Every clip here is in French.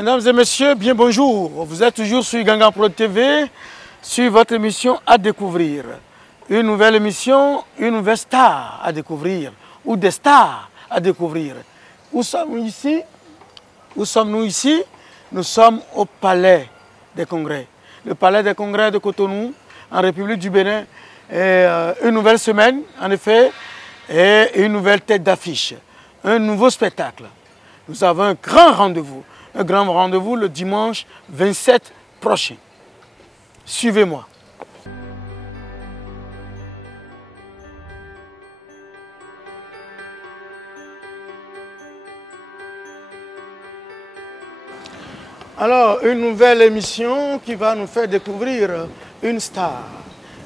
Mesdames et messieurs, bien bonjour. Vous êtes toujours sur Gangan Pro TV, sur votre émission à découvrir. Une nouvelle émission, une nouvelle star à découvrir, ou des stars à découvrir. Où sommes-nous ici? Où sommes-nous ici? Nous sommes au Palais des Congrès. Le Palais des Congrès de Cotonou, en République du Bénin. Et une nouvelle semaine, en effet, et une nouvelle tête d'affiche. Un nouveau spectacle. Nous avons un grand rendez-vous le dimanche 27 prochain. Suivez-moi. Alors, une nouvelle émission qui va nous faire découvrir une star,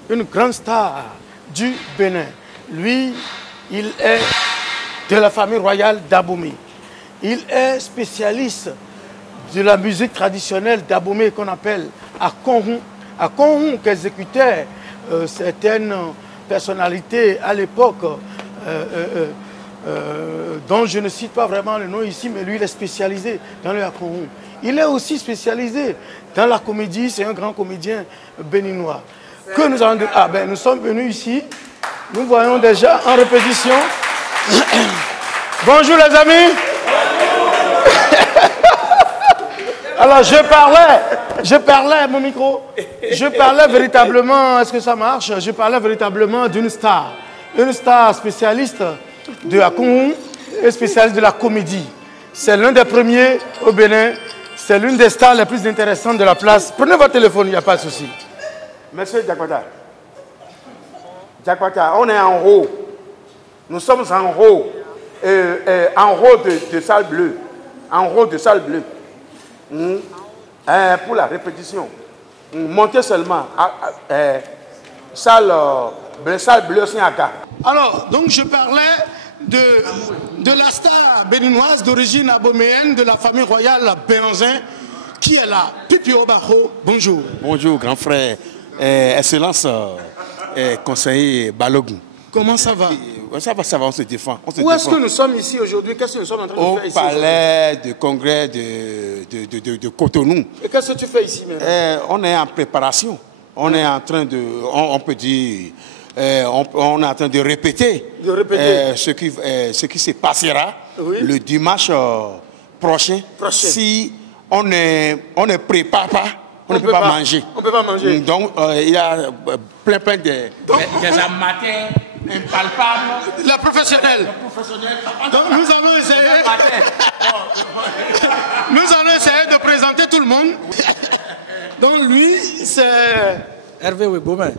une grande star du Bénin. Lui, il est de la famille royale d'Abomey. Il est spécialiste de la musique traditionnelle d'Abomey qu'on appelle Akonhou. Akonhou qu'exécutaient certaines personnalités à l'époque, dont je ne cite pas vraiment le nom ici, mais lui il est spécialisé dans le Akonhou. Il est aussi spécialisé dans la comédie, c'est un grand comédien béninois. Que nous allons dire, nous sommes venus ici, nous voyons déjà en répétition. Bonjour les amis. Alors je parlais, mon micro, je parlais véritablement, est-ce que ça marche? Je parlais véritablement d'une star. Une star spécialiste de Akonhou et spécialiste de la comédie. C'est l'un des premiers au Bénin, c'est l'une des stars les plus intéressantes de la place. Prenez votre téléphone, il n'y a pas de souci. Monsieur Diakwata, on est en haut. Nous sommes en haut. En haut de salle bleue. En haut de salle bleue. Pour la répétition. Montez seulement. Salle bleue Siaka. Alors, donc je parlais de la star béninoise d'origine aboméenne de la famille royale Béanzin qui est là. Pipi Obaro, bonjour. Bonjour, grand frère. Excellence, conseiller Balogun. Comment ça va? Ça va, on se défend. Où est-ce que nous sommes ici aujourd'hui? Qu'est-ce que nous sommes en train de faire ici? Au palais de congrès de Cotonou. Et qu'est-ce que tu fais ici maintenant? On est en préparation. On est en train de, on peut dire, on est en train de répéter, ce qui se passera le dimanche prochain. Si on ne prépare pas, on ne peut pas manger. On ne peut pas manger. Donc, il y a plein des amateurs impalpables. La professionnelle. Donc, nous allons essayer de présenter tout le monde. Donc, lui, c'est Hervé Wegomé.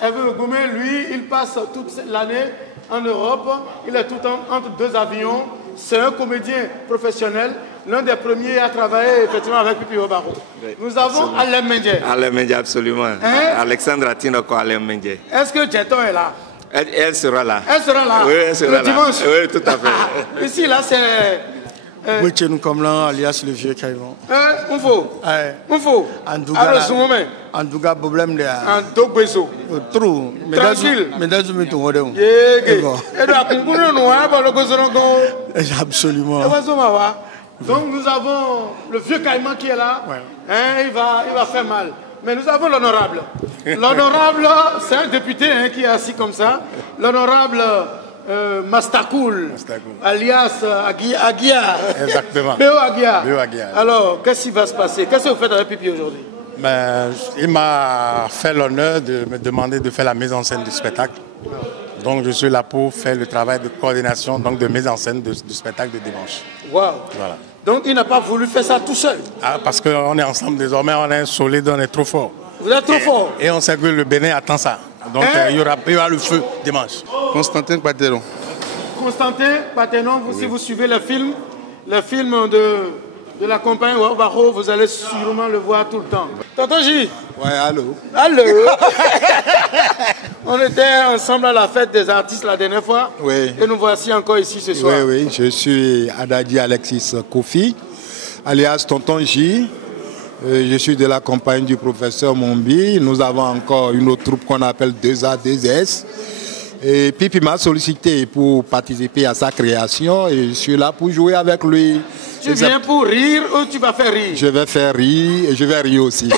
Hervé Wegomé, lui, il passe toute l'année en Europe. Il est tout le temps entre deux avions. C'est un comédien professionnel. L'un des premiers à travailler effectivement avec Pipi Obaro. Nous avons Alain Mendier. Alain Mendier, absolument. Alexandre Atinoko, Alain Mendier. Est-ce que Djeton est là? Elle sera là. Elle sera là? Oui, elle sera le là. Dimanche? Oui, tout à fait. Ici, là, c'est... Nous comme là, alias le vieux Caïvan. On faut. En tout cas, problème de... En tout beso. Trop. Tranquille. Absolument. Donc nous avons le vieux caïman qui est là. Il va faire mal. Mais nous avons l'honorable. L'honorable, c'est un député qui est assis comme ça. L'honorable Mastakoul, alias Aguiar. Exactement. Béo Aguiar. Aguiar. Alors, qu'est-ce qui va se passer? Qu'est-ce que vous faites avec Pipi aujourd'hui? Il m'a fait l'honneur de me demander de faire la mise en scène du spectacle. Donc je suis là pour faire le travail de coordination, donc de mise en scène du spectacle de dimanche. Wow. Voilà. Donc il n'a pas voulu faire ça tout seul? Parce qu'on est ensemble désormais, on est solide, on est trop fort. Vous êtes trop fort? Et on sait que le Bénin attend ça. Donc il y aura le feu dimanche. Constantin Pateron. Constantin Pateron, si vous suivez le film de la compagnie Obaro, vous allez sûrement le voir tout le temps. Tonton J. Ouais, allô. Allô. On était ensemble à la fête des artistes la dernière fois. Oui. Et nous voici encore ici ce soir. Oui, je suis Adadi Alexis Kofi, alias Tonton J. Je suis de la compagnie du professeur Mombi. Nous avons encore une autre troupe qu'on appelle 2A, 2S. Et Pipi m'a sollicité pour participer à sa création et je suis là pour jouer avec lui. Tu viens pour rire ou tu vas faire rire? Je vais faire rire et je vais rire aussi.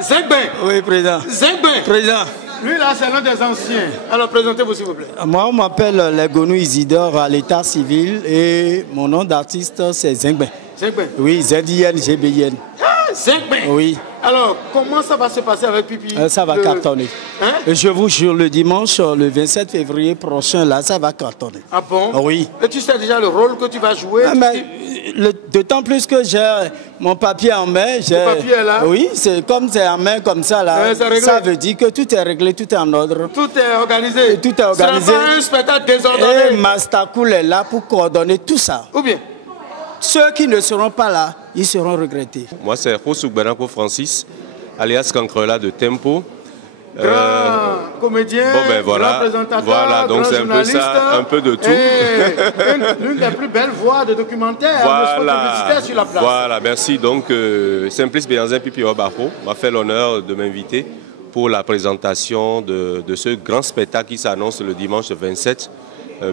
Zegben. Oui, président. Zegben. Président. Lui là, c'est l'un des anciens. Alors présentez-vous s'il vous plaît. Moi, on m'appelle Legonou Isidore à l'état civil et mon nom d'artiste c'est Zengben. Zegben. Oui, Z-I-N-G-B-I-N. Zegben. Oui. Alors, comment ça va se passer avec Pipi? Ça va cartonner. Hein? Et je vous jure, le dimanche, le 27 février prochain, là, ça va cartonner. Ah bon? Oui. Et tu sais déjà le rôle que tu vas jouer? D'autant plus que j'ai mon papier en main. Le papier est là? Oui, c'est comme c'est en main comme ça, là. Ça veut dire que tout est réglé, tout est en ordre. Tout est organisé. Et tout est organisé. Ce n'est pas un spectacle désordonné. Et Mastakoul est là pour coordonner tout ça. Ou bien? Ceux qui ne seront pas là, ils seront regrettés. Moi, c'est Rosouk Banako Francis, alias Kankrela de Tempo. Grand comédien, bon ben voilà, grand présentateur, voilà, donc grand c'est un peu ça, un peu de tout. L'une des plus belles voix de documentaire, de publicitaire sur la place. Voilà, merci. Donc, Simplice Béanzin Pipi Obafo m'a fait l'honneur de m'inviter pour la présentation de ce grand spectacle qui s'annonce le dimanche 27.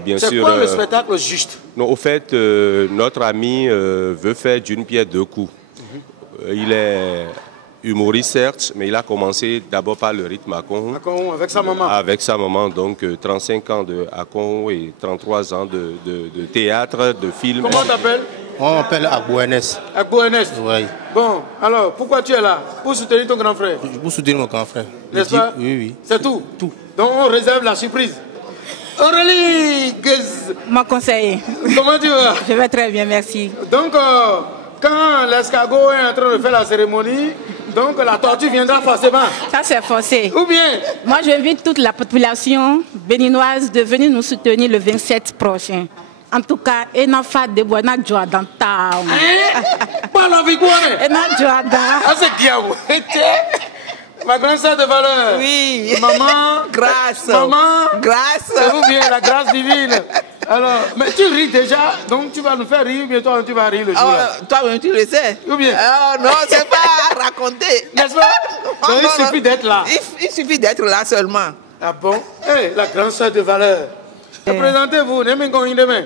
Bien sûr. C'est quoi le spectacle juste? Non, au fait, notre ami veut faire d'une pierre deux coups. Il est humoriste certes, mais il a commencé d'abord par le rythme à Congo. Avec sa maman. Avec sa maman, donc 35 ans à Congo et 33 ans de théâtre, de film. Comment t'appelles? On m'appelle Agbo Ernest. Agbo Ernest. Oui. Bon, alors pourquoi tu es là? Pour soutenir ton grand frère? Pour soutenir mon grand frère. N'est-ce pas? Oui, oui. C'est tout? Tout. Donc on réserve la surprise. Aurélie Guez. Mon conseiller. Comment tu vas? Je vais très bien, merci. Donc, quand l'escargot est en train de faire la cérémonie, donc la tortue viendra forcément. Ça, c'est forcé. Ou bien? Moi, j'invite toute la population béninoise de venir nous soutenir le 27 prochain. En tout cas, et n'a pas de bois, n'a joie dans ta. Pas la vie quoi? Et n'a joie dans. Ah, c'est bien. Ma grande sœur de valeur. Oui. Maman. Grâce. Maman. Grâce. C'est vous bien, la grâce divine. Alors, mais tu ris déjà, donc tu vas nous faire rire, mais toi, tu vas rire le jour-là. Toi-même, tu le sais. Ou bien? Oh non, c'est pas à raconter. N'est-ce pas? Donc, il suffit d'être là. Il suffit d'être là seulement. Ah bon? Hey, la grande sœur de valeur. Présentez-vous,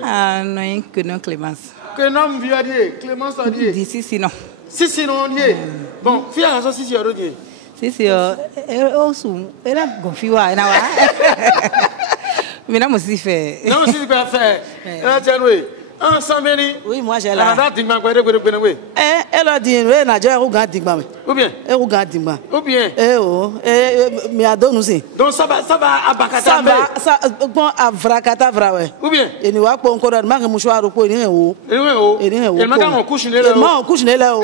Ah non, que non, Clémence. Que non, Viadier, Clémence Adier. D'ici, sinon. Si, sinon, Adier. Bon, fille à ça, si, si, Adier. Si, si, elle a gonflé, elle a. Mais non, aussi fait. Non, si, tu peux faire. Elle a tiens, oui. Ah, Sambeni. Oui, moi j'ai là. Elle a dit, elle a dit, elle a dit, ou bien? Ou bien? Mais à donner aussi. Donc ça va à Bakata. Ça va, ça, bon, à Vrakata, vrai. Ou bien? Et nous avons encore un marque mouchoir au coin. Et madame, on couche là.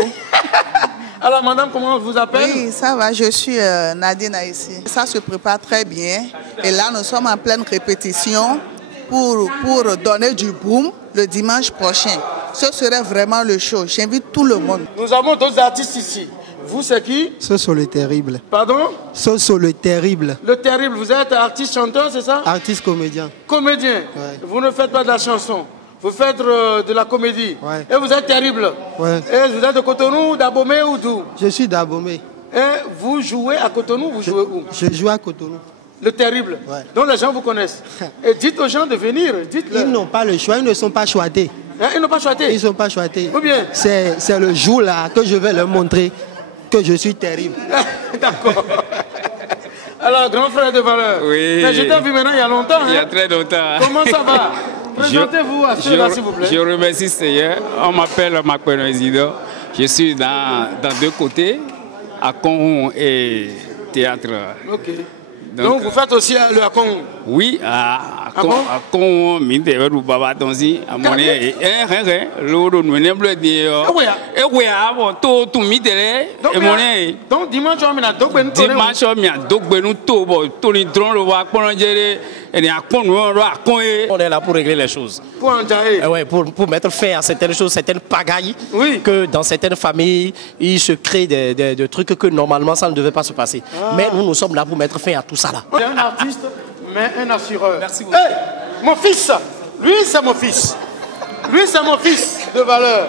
Alors, madame, comment on vous appelle? Oui, ça va, je suis Nadine ici. Ça se prépare très bien. Et là, nous sommes en pleine répétition pour donner du boom le dimanche prochain. Ce serait vraiment le show. J'invite tout le monde. Nous avons d'autres artistes ici. Vous, c'est qui? Soso le terrible. Pardon? Soso le terrible. Le terrible. Vous êtes artiste chanteur, c'est ça? Artiste comédien. Comédien. Ouais. Vous ne faites pas de la chanson. Vous faites de la comédie. Ouais. Et vous êtes terrible. Ouais. Et vous êtes de Cotonou, d'Abomey ou d'où? Je suis d'Abomey. Et vous jouez à Cotonou, vous jouez où? Je joue à Cotonou. Le terrible. Ouais. Donc les gens vous connaissent. Et dites aux gens de venir. Ils n'ont pas le choix, ils ne sont pas choisis. Hein? Ils n'ont pas choisi. Ils ne sont pas choisis. Ou bien? C'est le jour là que je vais leur montrer que je suis terrible. D'accord. Alors, grand frère de valeur. Oui. Mais je t'ai vu maintenant il y a longtemps. Il y a très longtemps. Comment ça va? Présentez-vous à ceux-là, s'il vous plaît. Je remercie Seigneur. On m'appelle Makweno Isidore. Je suis dans deux côtés, à Congo et théâtre. Ok. Donc vous faites aussi le Akon? Oui, à Congo, Minteveru Baba Tonzi, à Moné, l'eau nous n'est plus dit. Et oui, avant tout Mitele, et Moné. Donc dimanche, on a deux benus. Dimanche, on a deux benus, tout les drones, le voit, pour en gérer. On est là pour régler les choses. Pour en ouais, pour mettre fin à certaines choses, certaines pagailles. Oui. Que dans certaines familles, il se crée des trucs que normalement ça ne devait pas se passer. Ah. Mais nous sommes là pour mettre fin à tout ça là. C'est un artiste, mais un assureur. Merci beaucoup. Hey, mon fils, lui c'est mon fils. Lui c'est mon fils de valeur.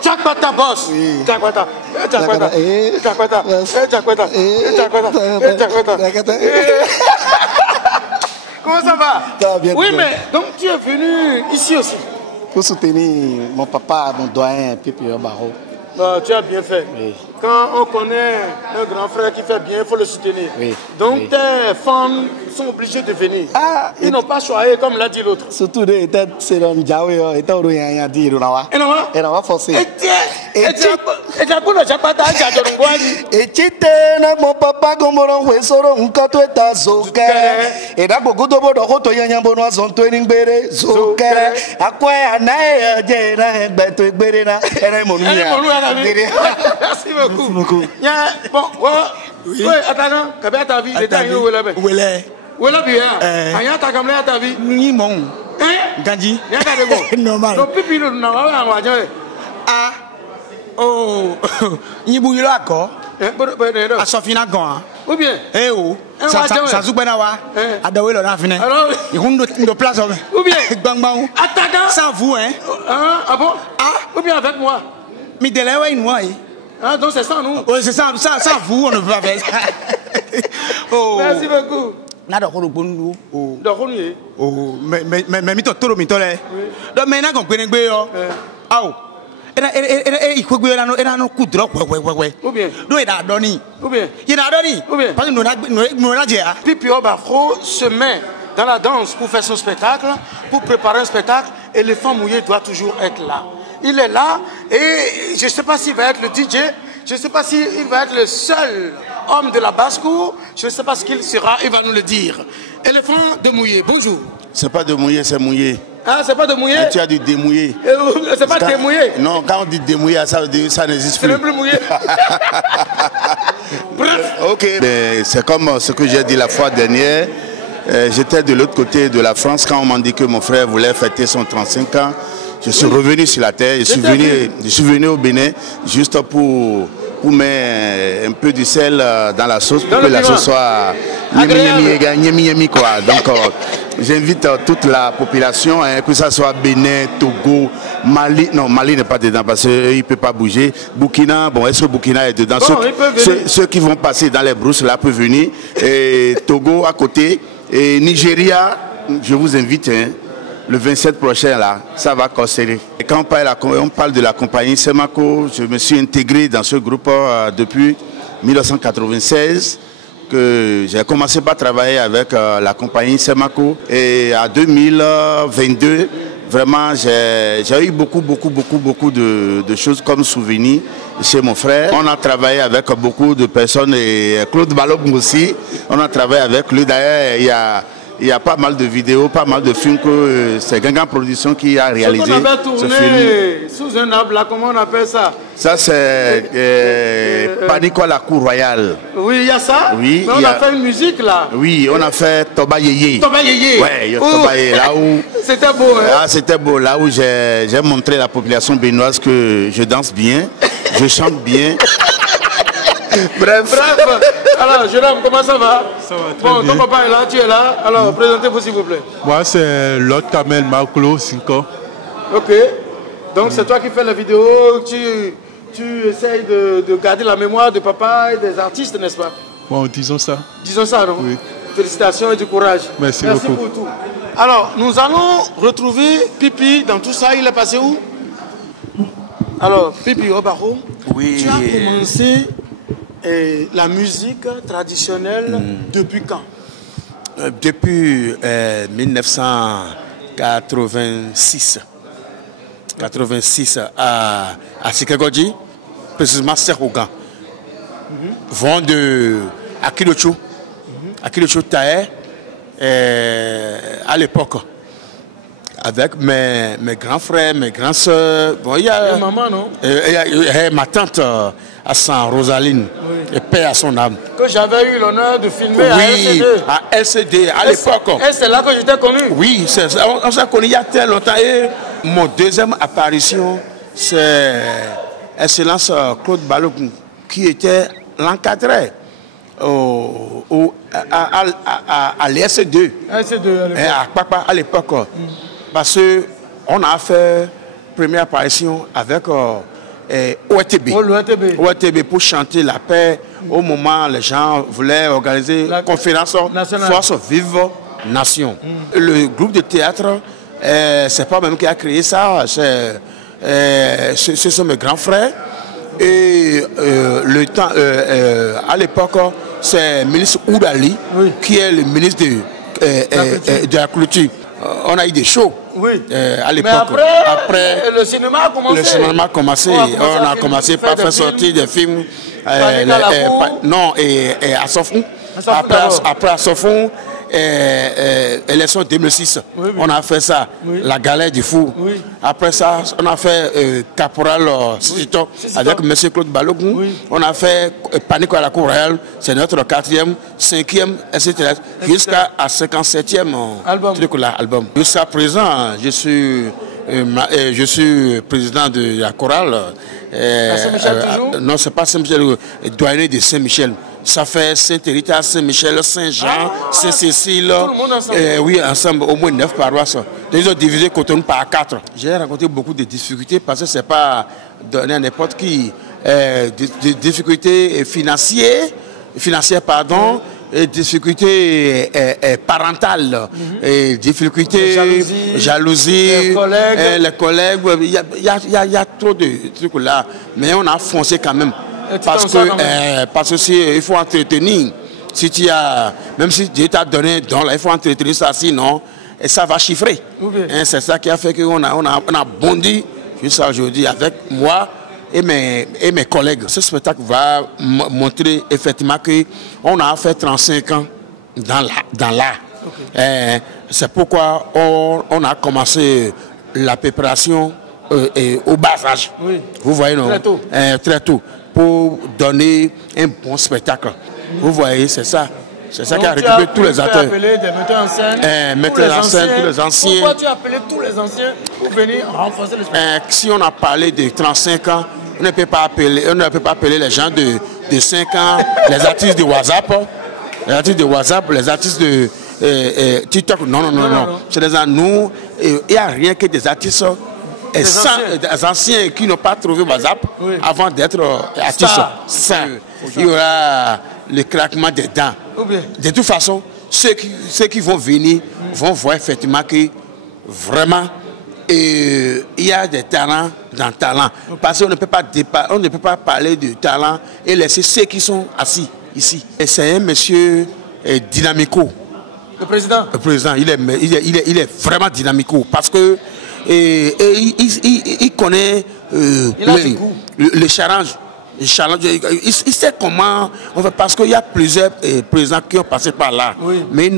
Tchakwata boss. Oui. Tchakwata. Comment ça va? Ça va bien. Oui, mais donc tu es venu ici aussi? Pour soutenir mon papa, mon doyen, Pipi Barreau. Tu as bien fait. Oui. Quand on connaît un grand frère qui fait bien, il faut le soutenir. Oui. Donc tes fans sont obligés de venir. Ils n'ont pas choisi comme l'a dit l'autre. Surtout de c'est dans Diawe, et dans rien à dire là. Et non, forcé. Et mon papa comme on soro nkato eta zoke. Et da beaucoup de bodo koto yanya bonwa zonto ningbere zoke. Akwa anae je na beto egbere na ena monuya. Merci beaucoup. Bon, oui, attends, qu'est-ce que tu as vu? Où est-ce que tu vu? Ni mon. Gandhi. Normal. Donc, Pipi, nous n'avons pas de ah. Oh. Ni bouille là, quoi. A Sofina Goa. Ou bien? Eh oh. Ça joue bien à Adawe le rafine. Alors, il roule de place. Ou bien? Bang bang. Attaquant. Sans vous, hein? Ah bon? Ou bien avec moi? Mais de là, une moi. Ah, donc c'est ça, nous? Oui, c'est ça, sans vous, on ne peut pas faire ça. Oh. Merci beaucoup. Nada ko bon lu o do ko ni o me mi to toro mi to le do me na kon pe ngbe yo aw era ikogbe era no kudro we ou bien do ida do ni ou bien ida do ni ou bien parce que no na je a Pipi Barreau se met dans la danse pour faire son spectacle, pour préparer un spectacle, et le fan mouillé doit toujours être là. Il est là et je ne sais pas s'il va être le DJ, je ne sais pas s'il va être le seul homme de la basse-cour, je ne sais pas ce qu'il sera, il va nous le dire. Éléphant de mouillé, bonjour. C'est pas de mouillé, c'est mouillé. Ah, c'est pas de mouillé? Tu as dit démouillé. C'est pas démouillé? Non, quand on dit démouillé, ça n'existe plus. C'est même plus mouillé. Bref. Ok. C'est comme ce que j'ai dit la fois dernière. J'étais de l'autre côté de la France quand on m'a dit que mon frère voulait fêter son 35 ans. Je suis revenu sur la terre, je suis venu au Bénin juste pour mettre un peu de sel dans la sauce pour que la sauce soit yemi quoi. Donc j'invite toute la population, que ce soit Bénin, Togo, Mali. Non, Mali n'est pas dedans parce qu'il ne peut pas bouger. Burkina, bon, est-ce que Burkina est dedans? Bon, ceux qui vont passer dans les brousses là peuvent venir. Et Togo à côté. Et Nigeria, je vous invite. Le 27 prochain, là, ça va concerner. Et quand on parle de la compagnie Semako, je me suis intégré dans ce groupe depuis 1996, que j'ai commencé par travailler avec la compagnie Semako. Et en 2022, vraiment, j'ai eu beaucoup de choses comme souvenirs chez mon frère. On a travaillé avec beaucoup de personnes, et Claude Balob aussi, on a travaillé avec lui. D'ailleurs, il y a pas mal de vidéos, pas mal de films que c'est Gangan Production qui a réalisé. On avait tourné sous un arbre là, comment on appelle ça? Ça c'est Panico à la Cour Royale. Oui, il y a ça. Oui, mais on a fait une musique là. Oui, on a fait Toba Yeye. Toba Yeye. Ouais, Toba Yeye, là où. C'était beau. Hein? Ah, c'était beau, là où j'ai montré à la population béninoise que je danse bien, je chante bien. Bref. Alors, jeune homme, comment ça va? Ça va très bon, bien. Ton papa est là, tu es là. Alors, présentez-vous s'il vous plaît. Moi, c'est Lord Kamel Maklo, 5 ans. Ok. Donc, c'est toi qui fais la vidéo, tu essayes de garder la mémoire de papa et des artistes, n'est-ce pas? Bon, disons ça. Disons ça, non? Oui. Félicitations et du courage. Merci beaucoup. Pour tout. Alors, nous allons retrouver Pipi dans tout ça. Il est passé où? Alors, Pipi Barreau, oui. Tu as commencé la musique traditionnelle depuis quand? Depuis 1986. 86 à Sikagodji, précisément Serrougan. Vent de Akilocho. Akilocho Tae, à l'époque. Avec mes grands frères, mes grands soeurs. Bon, il y a maman, non? Ma tante à San Rosaline, oui. Et paix à son âme. Que j'avais eu l'honneur de filmer oui, à LCD, à l'époque. Et c'est là que je t'ai connu? Oui, on s'est connu il y a très longtemps. Et mon deuxième apparition, c'est Excellence Claude Balob, qui était l'encadré à l'ES2. À l'époque. Parce qu'on a fait première apparition avec OETB pour chanter la paix. Au moment où les gens voulaient organiser la conférence Force Vive Nation. Le groupe de théâtre, c'est pas même qui a créé ça, ce sont mes grands frères. Et à l'époque, c'est le ministre Oudali qui est le ministre de la culture. On a eu des shows à l'époque. Après, le cinéma a commencé. Le cinéma a commencé. On a commencé par faire sortir des films. Et à Sofou. Après à Sofou, élection 2006. On a fait ça. La galère du fou. Après ça, on a fait Caporal Sissito avec M. Claude Balogun. On a fait Panique à la Cour Royale. C'est notre 4e, 5e, etc. Jusqu'à 57e album. Jusqu'à présent, je suis président de la chorale. Saint-Michel toujours? Non, c'est pas Saint-Michel, doyen de Saint-Michel. Ça fait Saint-Hérita, Saint-Michel, Saint-Jean, Saint-Cécile. Tout le monde ensemble. Oui, ensemble, au moins 9 paroisses. Ils ont divisé Cotonou par 4. J'ai rencontré beaucoup de difficultés parce que ce n'est pas donné à n'importe qui. Des difficultés financières, et difficultés parentales, et difficultés, jalousie, les collègues. Il y a trop de trucs là. Mais on a foncé quand même. Parce que il faut entretenir. Si tu as, même si Dieu t'a donné un don, là, il faut entretenir ça, sinon et ça va chiffrer. C'est ça qui a fait qu'on a bondi jusqu'à aujourd'hui avec moi et mes collègues. Ce spectacle va montrer effectivement qu'on a fait 35 ans dans l'art. C'est pourquoi on a commencé la préparation au bas âge. Vous voyez, non? Très tôt. Pour donner un bon spectacle. Vous voyez, c'est ça. C'est ça qui a récupéré tous les acteurs. Tu as appelé des metteurs en scène, tous les anciens. Pourquoi tu as appelé tous les anciens pour venir renforcer le spectacle? Si on a parlé de 35 ans, on ne peut pas appeler les gens de 5 ans, les artistes de WhatsApp, les artistes de TikTok. Non. C'est des gens, nous, il n'y a rien que des artistes. Des anciens qui n'ont pas trouvé WhatsApp avant d'être artistes. Il y aura le craquement des dents. De toute façon, ceux qui vont venir vont voir effectivement que vraiment il y a des talents dans le talent. Parce qu'on ne peut pas parler de talent et laisser ceux qui sont assis ici. C'est un monsieur dynamico. Le président? Le président, il est vraiment dynamico parce que il connaît le challenge. Il sait comment on fait parce qu'il y a plusieurs présidents qui ont passé par là, mais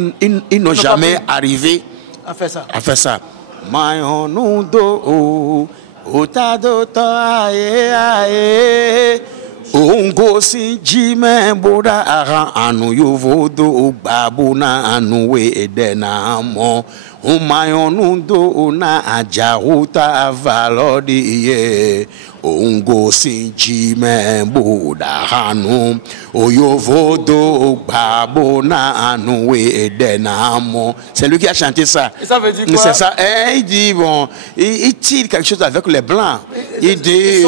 ils n'ont jamais arrivé à faire ça. Ongo si jime boda ara anu yovodo babuna anu we edena mo umayonu na ajahuta valodi ye ongo si jime boda anu oyovodo babuna anu we edena mo. C'est lui qui a chanté ça. Et ça veut dire quoi? C'est ça. Il dit bon, il tire quelque chose avec les blancs. Il dit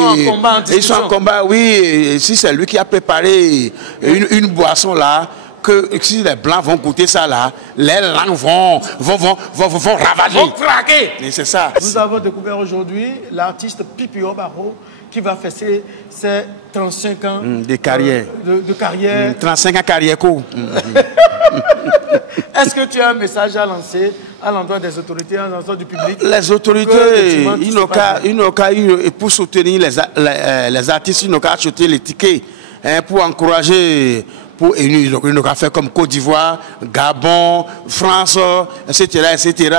ils sont en combat, oui. Si c'est lui qui a préparé une boisson là, que si les blancs vont goûter ça là, les langues vont ravager. Vont craquer. Et c'est ça. Nous avons découvert aujourd'hui l'artiste Pipio Barro qui va fêter ses 35 ans de carrière. De carrière. 35 ans carrière court. Est-ce que tu as un message à lancer à l'endroit des autorités, à l'endroit du public? Les autorités, ils n'ont qu'à pour soutenir les artistes, ils n'ont qu'à acheter les tickets pour encourager, ils n'ont qu'à faire comme Côte d'Ivoire, Gabon, France, etc.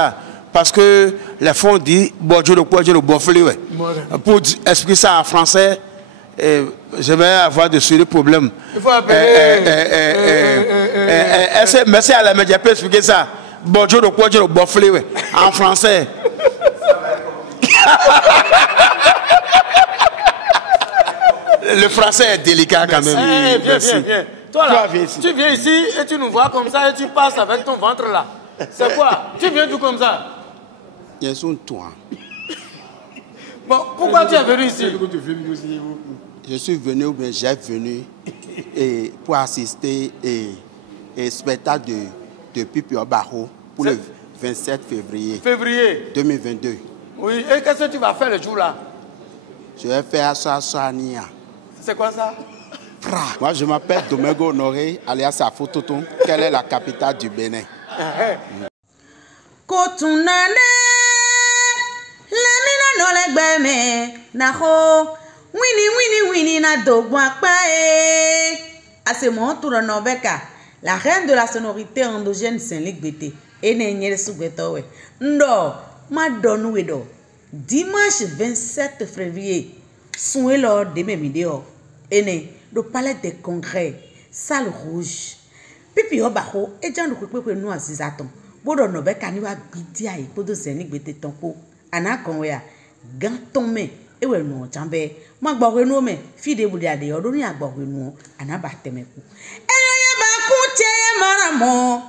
Parce que les fonds disent pour expliquer ça en français, je vais avoir de sérieux problèmes. Il faut appeler. Merci à la média, peut expliquer ça. En français. Le français est délicat quand même. Viens. Toi là, tu viens ici et tu nous vois comme ça et tu passes avec ton ventre là. C'est quoi? Tu viens d'où comme ça? Bon, pourquoi tu es venu ici? Je suis venu, ou bien j'ai venu pour assister au spectacle de Pipi Obaro pour le 27 février. Février 2022. Oui, et qu'est-ce que tu vas faire le jour-là? Je vais faire Assasania. C'est quoi ça? Moi, je m'appelle Domingo Honoré, alias Afototon. Quelle est la capitale du Bénin? Kotunane, lamina no legbeme, naho, wini na dogwa pae. À ce moment, tout le Nobeka, la reine de la sonorité endogène Saint-Luc Bété, et n'est soubetowe. Ndo, madonouedo. Dimanche 27 février, souhait lors de mes vidéos, et le palais des congrès, salle rouge. Pipi Obaro, et Jean de Coupe nous assisaton. Bodo no be kaniwa bidia yi bodo Saint-Luc Bété tonko ana konwe gantonme ewe no chambe magbore no me fide budi ade odo ni agbore no ana batemeku eyo ye ba kunche ye maramo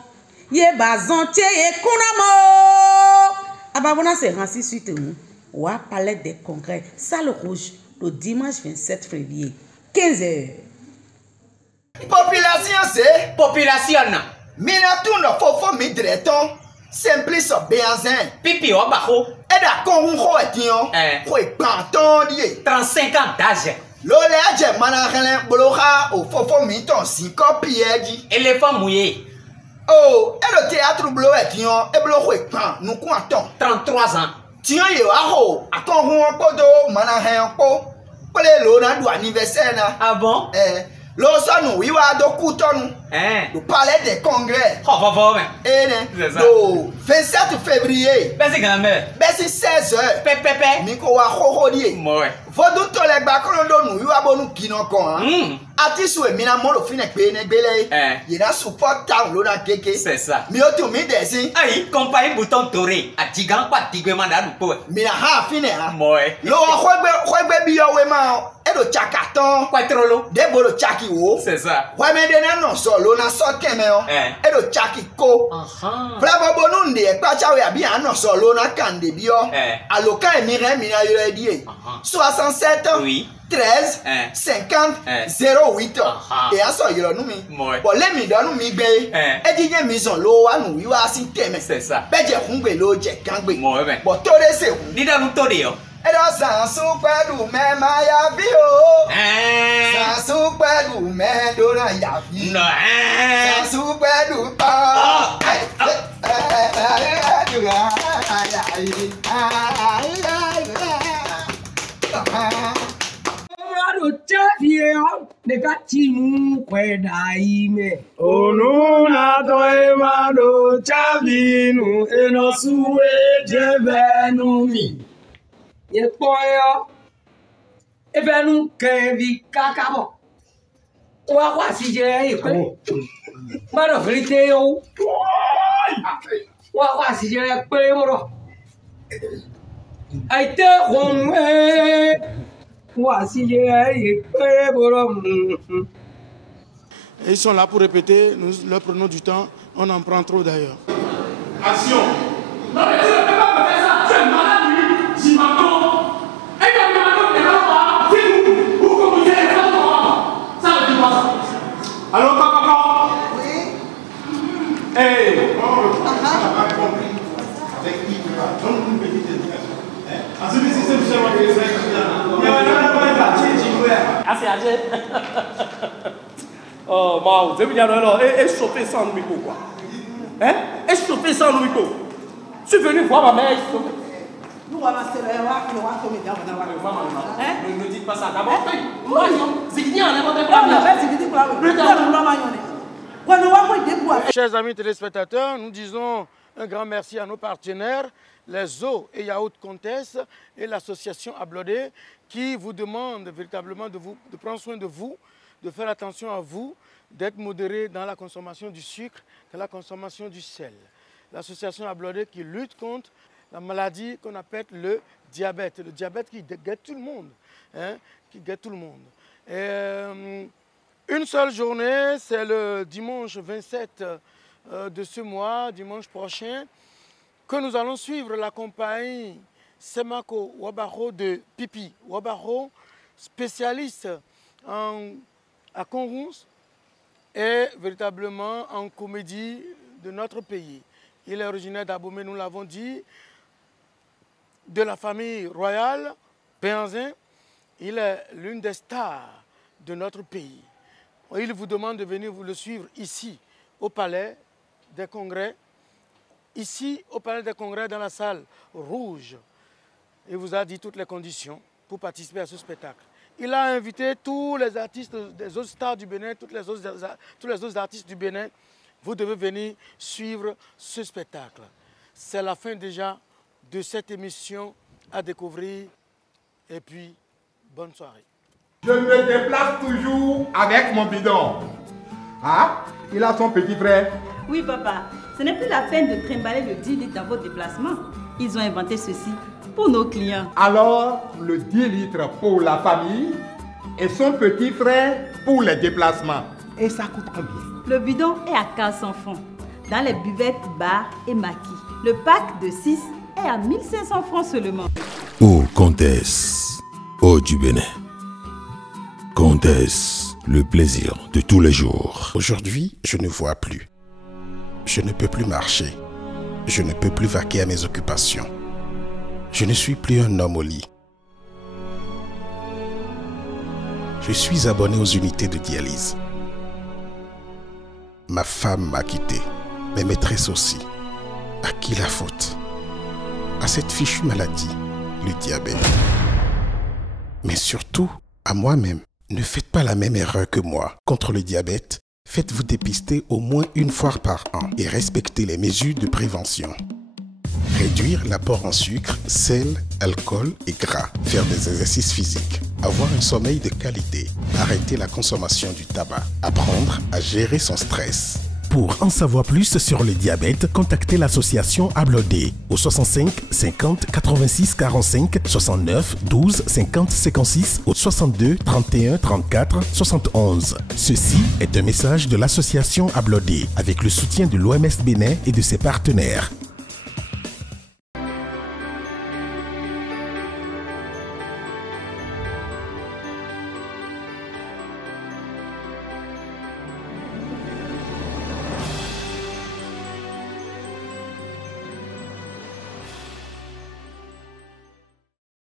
ye ba zonche ye kunamo ababona se ransi suite mu wa palais des congrès salle rouge le dimanche 27 février 15h. Population c'est population. Minatuno fofo midreton Simplice Béanzin Pipi Obaro et da kongo etion ko panton die 35 ans d'âge. Lolé adje manarelen boloka au fofo miton 5 piedi éléphant mouillé. Oh, et le théâtre blo etion e blo ko pan nous quanton 33 ans. Tion yo aho akongo kodo manaren ko pele lo na do anniversaire na. Ah bon? L'osonu iwa do kutonu le palais des congrès. Le 27 février. Besi 16h. Pepepe. Miko wa hohodie. Vodu tole bakolondo nu iwa bonu kinoko. Atisu emina molo fine pene bele. Yena support ta lona keke. C'est ça. Mi otu mi desi. Aïe, compagnie bouton doré. Atigan pa tigwema da lupo. Mina ha fine ha. Moe. Lo khwegbe biyo wema. Et le tchakaton, quatrolo, des bolos tchaki wo. C'est ça. Ouais, mais des non solo, na so kemeo. Et le tchaki ko. Flava bonundi, et pas chawe a bien non solo, na kande bio. Aloka et mire mina yredie. 67, oui. 13, 50, 08. Et à so yelo nous mi. Pour les mi don mi be. Et dinye mison lo wa nu yu asi teme. C'est ça. Beje hungbe lo je kangbe. Bon tode se. Ni da nu tode yo. Et dans un souper même à Yavio. Un souper même à Yavio. Un souper Ye poyo evenu kevi kakabo wa kwa sije e pe maro frite yo wa kwa sije pe moro aite khomwe wa sije e pe moro. Ils sont là pour répéter, nous leur prenons du temps, on en prend trop d'ailleurs. Action. Non mais tu ne peux pas me faire ça, tu es malade lui, j'y m'attends. Alors, papa, oui. Hey. Avec qui tu vas? Donne une petite indication. En ce système, ah, c'est âgé. Oh, bon, je veux dire alors, échauffé sans micro, quoi. Hein? Échauffé sans micro. Je suis venu voir ma mère échauffée. Nous, on va se faire ne dites pas ça. D'abord, chers amis téléspectateurs, nous disons un grand merci à nos partenaires, les eaux et yaourt Comtesse et l'association Ablodé qui vous demande véritablement de prendre soin de vous, de faire attention à vous, d'être modéré dans la consommation du sucre, dans la consommation du sel. L'association Ablodé qui lutte contre la maladie qu'on appelle le diabète qui guette tout le monde, hein, qui guette tout le monde. Et, une seule journée, c'est le dimanche 27 de ce mois, dimanche prochain, que nous allons suivre la compagnie Semako Wabaro de Pipi. Wabaro, spécialiste à Conrousse et véritablement en comédie de notre pays. Il est originaire d'Abomey, nous l'avons dit, de la famille royale, Béanzin. Il est l'une des stars de notre pays. Il vous demande de venir vous le suivre ici, au Palais des Congrès. Ici, au Palais des Congrès, dans la salle rouge. Il vous a dit toutes les conditions pour participer à ce spectacle. Il a invité tous les artistes des autres stars du Bénin, tous les autres artistes du Bénin. Vous devez venir suivre ce spectacle. C'est la fin déjà de cette émission à découvrir. Et puis, bonne soirée. Je me déplace toujours avec mon bidon. Ah, il a son petit frère. Oui, papa. Ce n'est plus la peine de trimballer le 10 litres dans vos déplacements. Ils ont inventé ceci pour nos clients. Alors, le 10 litres pour la famille et son petit frère pour les déplacements. Et ça coûte combien? Le bidon est à 400 francs dans les buvettes, bars et maquis. Le pack de 6 est à 1500 francs seulement. Oh, Comtesse, oh du Bénin. Comtesse, le plaisir de tous les jours. Aujourd'hui, je ne vois plus. Je ne peux plus marcher. Je ne peux plus vaquer à mes occupations. Je ne suis plus un homme au lit. Je suis abonné aux unités de dialyse. Ma femme m'a quitté, mes maîtresses aussi. À qui la faute? À cette fichue maladie, le diabète. Mais surtout, à moi-même. Ne faites pas la même erreur que moi. Contre le diabète, faites-vous dépister au moins une fois par an et respectez les mesures de prévention. Réduire l'apport en sucre, sel, alcool et gras. Faire des exercices physiques. Avoir un sommeil de qualité. Arrêter la consommation du tabac. Apprendre à gérer son stress. Pour en savoir plus sur le diabète, contactez l'association Ablodé au 65 50 86 45 69 12 50 56 au 62 31 34 71. Ceci est un message de l'association Ablodé avec le soutien de l'OMS Bénin et de ses partenaires.